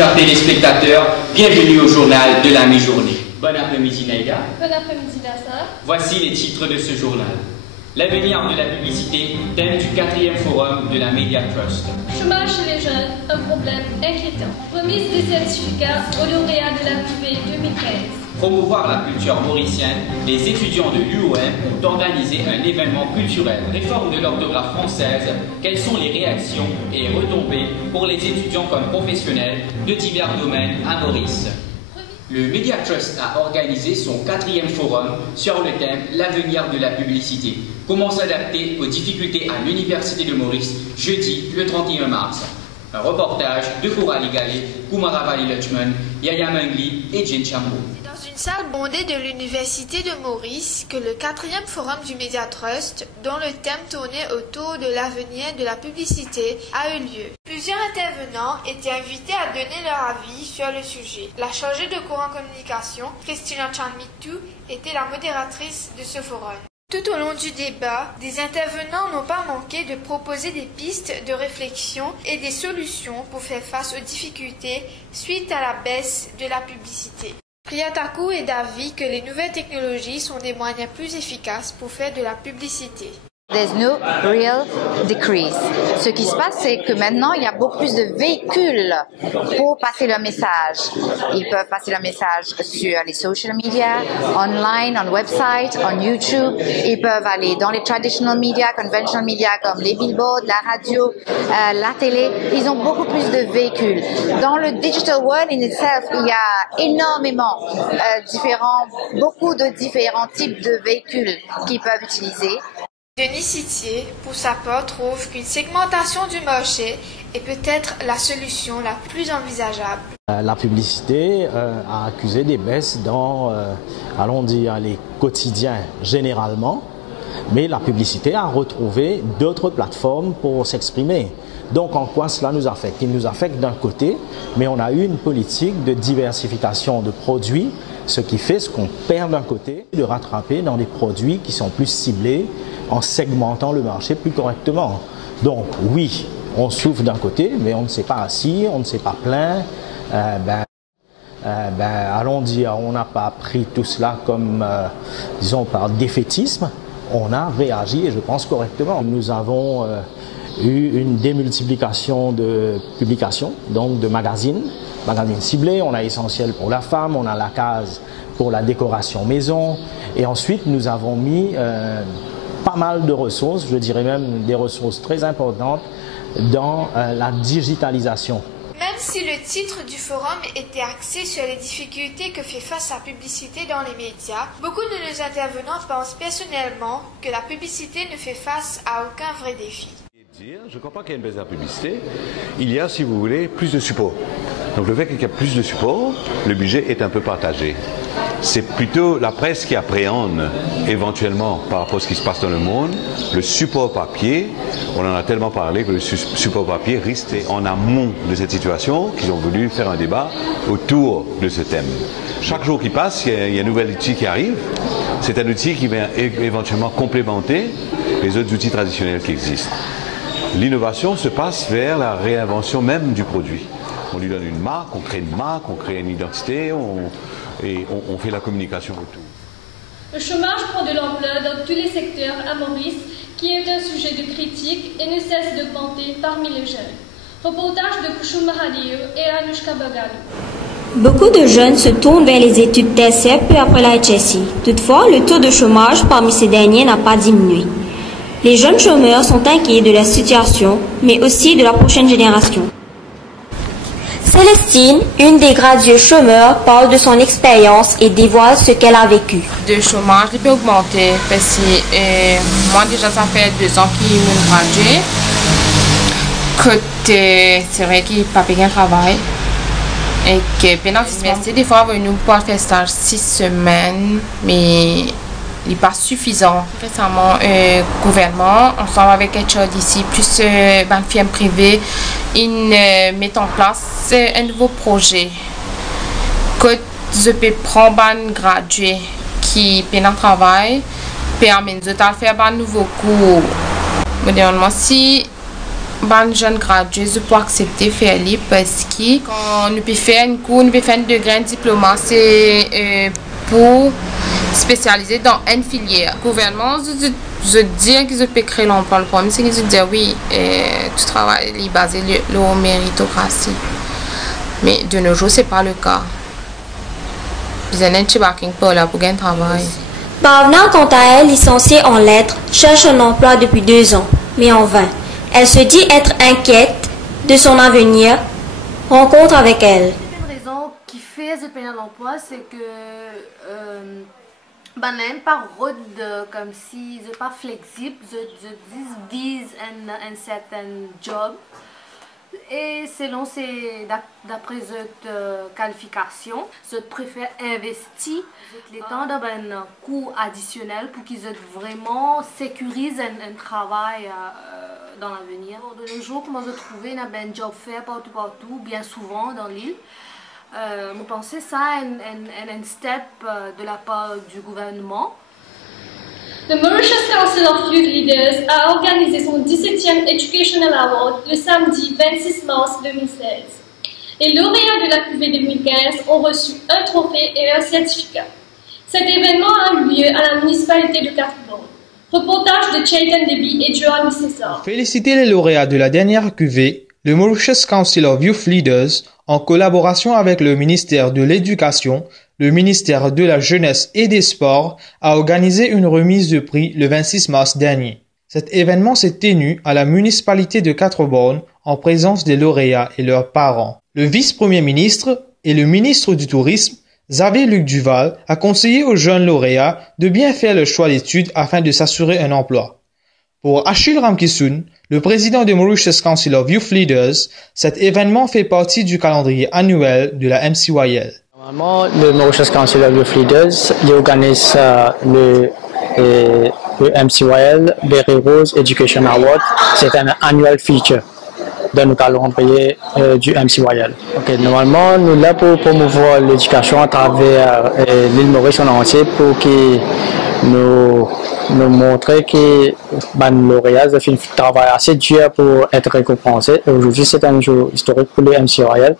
chers téléspectateurs, bienvenue au journal de la mi-journée. Bon après-midi Naïda. Bon après-midi Nassar. Voici les titres de ce journal. L'avenir de la publicité, thème du 4e forum de la Media Trust. Chômage chez les jeunes, un problème inquiétant. Remise des certificats aux lauréats de la privée 2015. Promouvoir la culture mauricienne, les étudiants de l'UOM ont organisé un événement culturel. Réforme de l'orthographe française, quelles sont les réactions et retombées pour les étudiants comme professionnels de divers domaines à Maurice. Le Media Trust a organisé son 4e forum sur le thème « L'avenir de la publicité ». Comment s'adapter aux difficultés à l'Université de Maurice, jeudi le 31 mars. Un reportage de Coralie Gallet, Kumara Vali-Lutchman, Yaya Mangli et Jane Chambo. C'est dans une salle bondée de l'Université de Maurice que le 4e forum du Media Trust, dont le thème tournait autour de l'avenir de la publicité, a eu lieu. Plusieurs intervenants étaient invités à donner leur avis sur le sujet. La chargée de courant communication, Christina Chanmitu, était la modératrice de ce forum. Tout au long du débat, des intervenants n'ont pas manqué de proposer des pistes de réflexion et des solutions pour faire face aux difficultés suite à la baisse de la publicité. Priyataku est d'avis que les nouvelles technologies sont des moyens plus efficaces pour faire de la publicité. There's no real decrease. Ce qui se passe, c'est que maintenant, il y a beaucoup plus de véhicules pour passer leur message. Ils peuvent passer leur message sur les social media, online, on website, on YouTube. Ils peuvent aller dans les traditional media, conventional media, comme les billboards, la radio, la télé. Ils ont beaucoup plus de véhicules. Dans le digital world in itself, il y a énormément beaucoup de différents types de véhicules qu'ils peuvent utiliser. Denis Citier, pour sa part, trouve qu'une segmentation du marché est peut-être la solution la plus envisageable. La publicité a accusé des baisses dans, allons dire, les quotidiens généralement, mais la publicité a retrouvé d'autres plateformes pour s'exprimer. Donc en quoi cela nous affecte? Il nous affecte d'un côté, mais on a eu une politique de diversification de produits, ce qui fait ce qu'on perd d'un côté, de rattraper dans des produits qui sont plus ciblés, en segmentant le marché plus correctement. Donc oui, on souffre d'un côté, mais on ne s'est pas assis, on ne s'est pas plaint. Allons dire, on n'a pas pris tout cela comme, disons, par défaitisme. On a réagi, et je pense correctement. Nous avons eu une démultiplication de publications, donc de magazines ciblés. On a Essentiel pour la femme, on a la case pour la décoration maison. Et ensuite, nous avons mis pas mal de ressources, je dirais même des ressources très importantes dans la digitalisation. Même si le titre du forum était axé sur les difficultés que fait face la publicité dans les médias, beaucoup de nos intervenants pensent personnellement que la publicité ne fait face à aucun vrai défi. Je comprends qu'il y a une baisse de la publicité. Il y a, si vous voulez, plus de support. Donc le fait qu'il y a plus de support, le budget est un peu partagé. C'est plutôt la presse qui appréhende éventuellement par rapport à ce qui se passe dans le monde. Le support papier, on en a tellement parlé que le support papier risque en amont de cette situation qu'ils ont voulu faire un débat autour de ce thème. Chaque jour qui passe, il y a un nouvel outil qui arrive. C'est un outil qui vient éventuellement complémenter les autres outils traditionnels qui existent. L'innovation se passe vers la réinvention même du produit. On lui donne une marque, on crée une identité, on fait la communication autour. Le chômage prend de l'ampleur dans tous les secteurs à Maurice, qui est un sujet de critique et ne cesse d'augmenter parmi les jeunes. Reportage de Kouchoum Mahadiou et Anushka Bagalou. Beaucoup de jeunes se tournent vers les études tertiaires peu après la HSI. Toutefois, le taux de chômage parmi ces derniers n'a pas diminué. Les jeunes chômeurs sont inquiets de la situation, mais aussi de la prochaine génération. Célestine, une des graduées chômeurs, parle de son expérience et dévoile ce qu'elle a vécu. Le chômage peut augmenter parce que moi déjà ça fait 2 ans que je suis graduée. C'est vrai qu'il n'y a pas bien de travail. Et que pendant l'université, des fois, nous pouvons faire stage 6 semaines, mais il n'est pas suffisant. Récemment, le gouvernement, ensemble avec HOD ici, plus une firme privée, ils mettent en place un nouveau projet que je peux prendre un gradué qui peut travailler, permet de faire un nouveau cours. Modernement, si les jeunes gradués pour accepter faire parce que quand nous peut faire un cours, nous peut faire de grands diplômes, c'est pour spécialiser dans une filière. Le gouvernement, je dis qu'ils peuvent créer l'emploi. Le problème, c'est qu'ils disent oui, tout travail est basé sur la méritocratie. Mais de nos jours, ce n'est pas le cas. Ils ont pour là pour gagner travail. Bhavna, quant à elle, licenciée en lettres, cherche un emploi depuis 2 ans, mais en vain. Elle se dit être inquiète de son avenir. Rencontre avec elle. Une raison qui fait ce pénal l'emploi, c'est que n'aime pas route comme si je pas flexible, je vise un certain job. Et selon d'après cette qualification, je préfère investir les temps dans un coût additionnel pour qu'ils vraiment sécurisent un travail dans l'avenir. De nos jours, comment je trouvais un job fait partout, bien souvent dans l'île. Je pensais ça un step de la part du gouvernement. The Mauritius Council of Youth Leaders a organisé son 17e Educational Award le samedi 26 mars 2016. Les lauréats de la cuvée 2015 ont reçu un trophée et un certificat. Cet événement a eu lieu à la municipalité de Cathedral. Reportage de Chaitan Devi et Joan Missessar. Pour féliciter les lauréats de la dernière cuvée, le Mauritius Council of Youth Leaders, en collaboration avec le ministère de l'Éducation, le ministère de la Jeunesse et des Sports, a organisé une remise de prix le 26 mars dernier. Cet événement s'est tenu à la municipalité de Cathedral en présence des lauréats et leurs parents. Le vice-premier ministre et le ministre du Tourisme, Xavier Luc Duval, a conseillé aux jeunes lauréats de bien faire le choix d'études afin de s'assurer un emploi. Pour Achille Ramkissoon, le président du Mauritius Council of Youth Leaders, cet événement fait partie du calendrier annuel de la MCYL. Normalement, le Mauritius Council of Youth Leaders organise le MCYL, Berry Rose Education Award. C'est un annual feature dans le calendrier du MCYL. Normalement, nous sommes là pour promouvoir l'éducation à travers l'île Maurice en entier pour que nous montrer que les lauréats ont fait un travail assez dur pour être récompensés. Aujourd'hui, c'est un jour historique pour le MCYL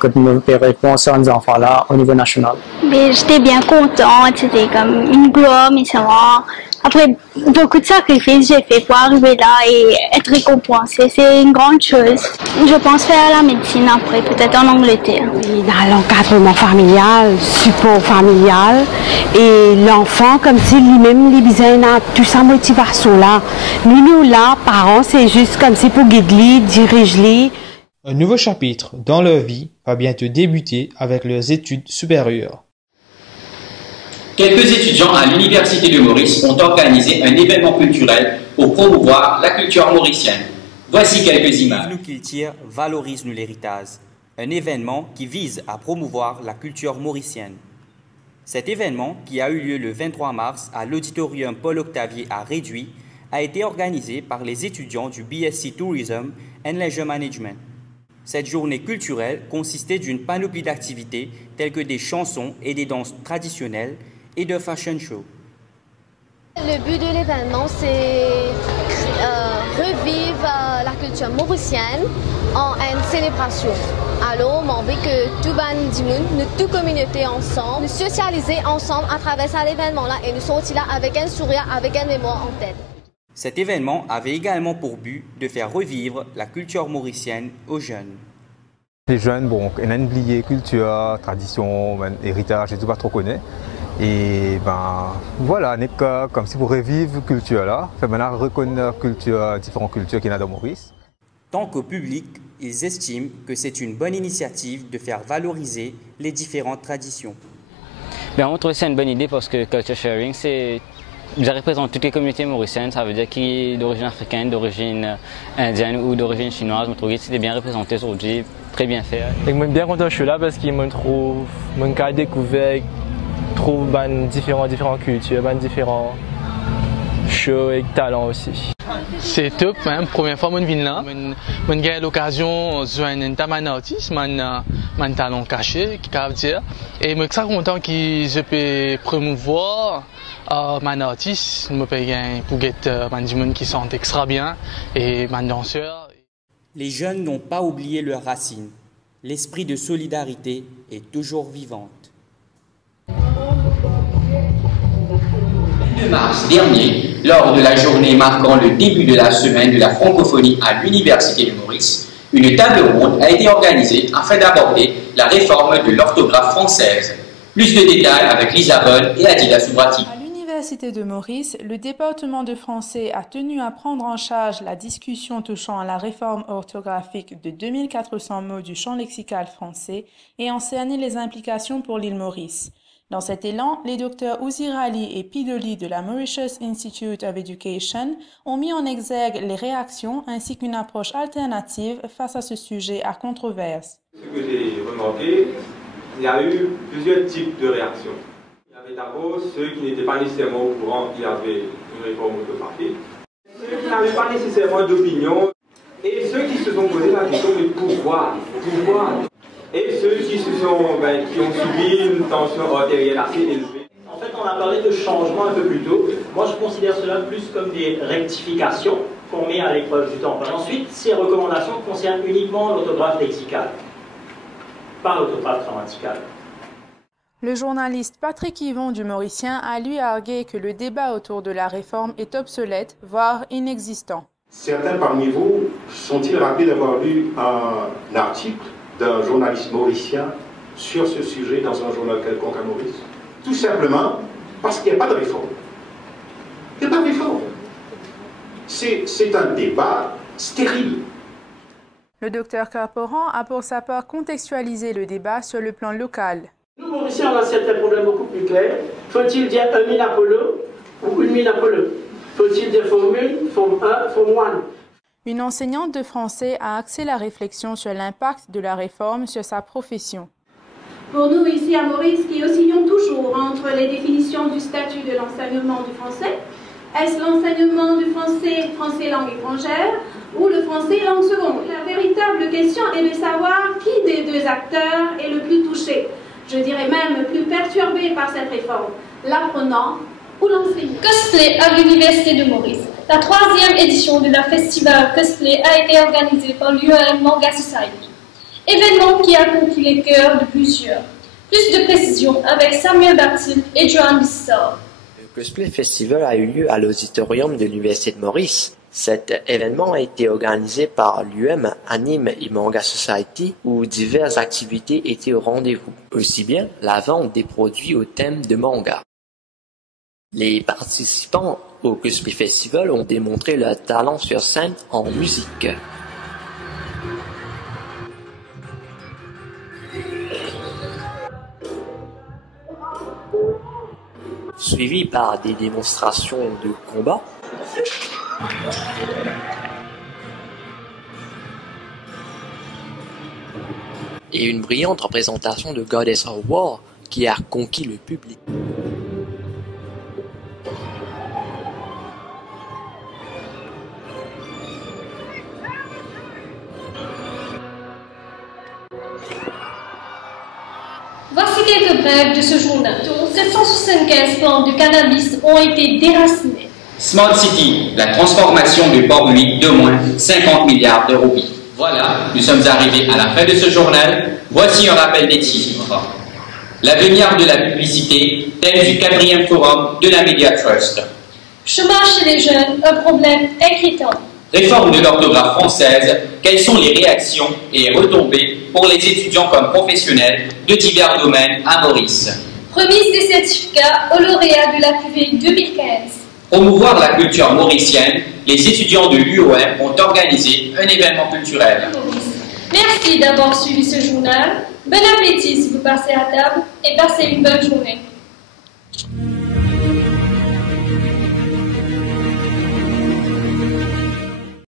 que nous pouvons récompenser nos enfants-là au niveau national. J'étais bien contente, c'était comme une gloire, mais ça va. Après beaucoup de sacrifices, j'ai fait pour arriver là et être récompensée. C'est une grande chose. Je pense faire la médecine après, peut-être en Angleterre. Oui, dans l'encadrement familial, support familial, et l'enfant, comme si lui-même, il a toute sa motivation là. Nous là, parents, c'est juste comme si pour guider, diriger. Un nouveau chapitre dans leur vie va bientôt débuter avec leurs études supérieures. Quelques étudiants à l'Université de Maurice ont organisé un événement culturel pour promouvoir la culture mauricienne. Voici quelques images. Nous culture valorise nous l'héritage, un événement qui vise à promouvoir la culture mauricienne. Cet événement, qui a eu lieu le 23 mars à l'auditorium Paul Octavier à Réduit, a été organisé par les étudiants du BSc Tourism and Leisure Management. Cette journée culturelle consistait d'une panoplie d'activités telles que des chansons et des danses traditionnelles et de fashion show. Le but de l'événement, c'est revivre la culture mauricienne en une célébration. Alors, on veut que tout le monde, nous, toute communauté ensemble, nous socialiser ensemble à travers cet événement-là et nous sortir là avec un sourire, avec une mémoire en tête. Cet événement avait également pour but de faire revivre la culture mauricienne aux jeunes. Les jeunes, bon, ils ont oublié culture, tradition, héritage, et tout pas trop connaît. Et ben voilà, on est comme si pour revivre la culture là, fait maintenant reconnaître culture, différentes cultures qu'il y a dans Maurice. Tant qu'au public, ils estiment que c'est une bonne initiative de faire valoriser les différentes traditions. Ben, on trouve que c'est une bonne idée parce que culture sharing, c'est ça représente toutes les communautés mauriciennes, ça veut dire qui est d'origine africaine, d'origine indienne ou d'origine chinoise. Je trouve que c'était bien représenté aujourd'hui, très bien fait. Je suis bien content que je suis là parce qu'il me trouve découvert différentes cultures, différents shows et talents aussi. C'est top, hein? Première fois que je viens là. J'ai eu l'occasion de joindre un artiste, un talent caché, qui peut dire. Et je suis très content que je peux promouvoir mon artiste. Je peux pour des gens qui sont extra bien et mon danseur. Les jeunes n'ont pas oublié leurs racines. L'esprit de solidarité est toujours vivant. Le 2 mars dernier, lors de la journée marquant le début de la semaine de la francophonie à l'Université de Maurice, une table ronde a été organisée afin d'aborder la réforme de l'orthographe française. Plus de détails avec Lisa Bonne et Adila Soubrati. À l'Université de Maurice, le département de français a tenu à prendre en charge la discussion touchant à la réforme orthographique de 2400 mots du champ lexical français et en cerner les implications pour l'île Maurice. Dans cet élan, les docteurs Ouzirali et Pidoli de la Mauritius Institute of Education ont mis en exergue les réactions ainsi qu'une approche alternative face à ce sujet à controverse. Ce que j'ai remarqué, il y a eu plusieurs types de réactions. Il y avait d'abord ceux qui n'étaient pas nécessairement au courant qu'il y avait une réforme orthographique, ceux qui n'avaient pas nécessairement d'opinion et ceux qui se sont posé la question de pourquoi. Et ceux qui ont subi une tension artérielle assez élevée. En fait, on a parlé de changement un peu plus tôt. Moi, je considère cela plus comme des rectifications qu'on met à l'épreuve du temps. Ensuite, ces recommandations concernent uniquement l'orthographe lexicale, pas l'orthographe grammaticale. Le journaliste Patrick Yvon du Mauricien a lui argué que le débat autour de la réforme est obsolète, voire inexistant. Certains parmi vous sont-ils rappelés d'avoir lu un article d'un journaliste mauricien sur ce sujet dans un journal quelconque à Maurice? Tout simplement parce qu'il n'y a pas de réforme. Il n'y a pas de réforme. C'est un débat stérile. Le docteur Carporan a pour sa part contextualisé le débat sur le plan local. Nous, Mauriciens, on a certains problèmes beaucoup plus clairs. Faut-il dire un mille Apollo ou une mille Apollo? Faut-il dire forme 1, forme 1, forme 1? Une enseignante de français a axé la réflexion sur l'impact de la réforme sur sa profession. Pour nous ici à Maurice, qui oscillons toujours entre les définitions du statut de l'enseignement du français, est-ce l'enseignement du français langue étrangère, ou le français langue seconde? La véritable question est de savoir qui des deux acteurs est le plus touché, je dirais même le plus perturbé par cette réforme, l'apprenant ou l'enseignant. Cosplay à l'Université de Maurice. La 3e édition de la festival Cosplay a été organisée par l'UM Manga Society, événement qui a conquis les cœurs de plusieurs. Plus de précisions avec Samuel Baptiste et Johan Bissor. Le Cosplay Festival a eu lieu à l'auditorium de l'Université de Maurice. Cet événement a été organisé par l'UM Anime et Manga Society où diverses activités étaient au rendez-vous, aussi bien la vente des produits au thème de manga. Les participants au Cosplay Festival ont démontré leur talent sur scène en musique. Suivi par des démonstrations de combat, et une brillante représentation de Goddess of War qui a conquis le public. Voici quelques brèves de ce journal. 775 plantes de cannabis ont été déracinées. Smart City, la transformation de Port-Louis de moins 50 milliards de roupies. Voilà, nous sommes arrivés à la fin de ce journal. Voici un rappel des titres. L'avenir de la publicité, thème du 4e forum de la Media Trust. Chômage chez les jeunes, un problème inquiétant. Réforme de l'orthographe française, quelles sont les réactions et retombées pour les étudiants comme professionnels de divers domaines à Maurice. Remise des certificats aux lauréats de la QV 2015. Promouvoir la culture mauricienne, les étudiants de l'UOM ont organisé un événement culturel. Merci d'avoir suivi ce journal. Bon appétit si vous passez à table et passez une bonne journée.